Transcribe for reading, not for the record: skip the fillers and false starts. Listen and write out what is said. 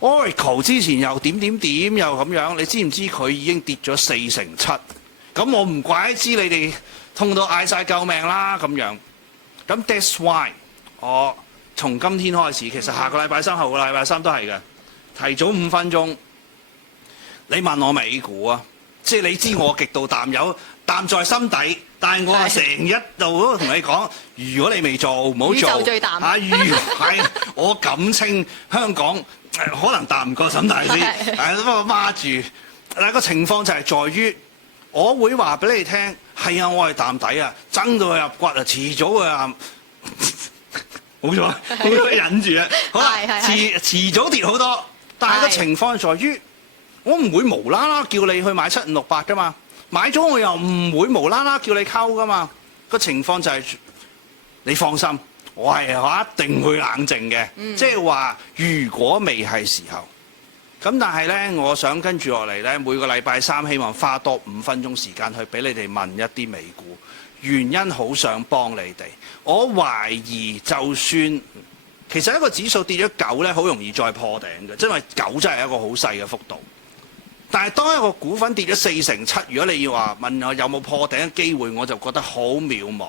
Oracle 之前又點又咁樣，你知唔知佢已經跌咗47%？咁我唔怪知你哋痛到嗌晒救命啦咁樣。咁 that's why 我從今天開始，其實下個禮拜三、後個禮拜三都係嘅，提早5分鐘。你問我美股啊，即係你知我極度淡在心底，但係我係成日都同你講，如果你未做，唔好做。宇宙最淡啊！係我敢稱香港可能淡唔過沈大師，係不過孖住。但係個情況就係在於，我會話俾你聽，係啊，我係淡底啊，爭到佢入骨啊，遲早啊，冇錯，忍住啊，好啦，遲早跌好多，但係個情況在於，我唔會無啦啦叫你去買7568㗎嘛。買咗我又唔會無啦啦叫你溝噶嘛，個情況就係、你放心，我一定會冷靜嘅，即係話如果未係時候，咁但係呢，我想跟住落嚟呢，每個禮拜三希望花多5分鐘時間去俾你哋問一啲美股，原因好想幫你哋。我懷疑就算其實一個指數跌咗9呢，好容易再破頂嘅，因為9真係一個好細嘅幅度。但係當一個股份跌咗47%，如果你要話問我有冇破頂嘅機會，我就覺得好渺茫。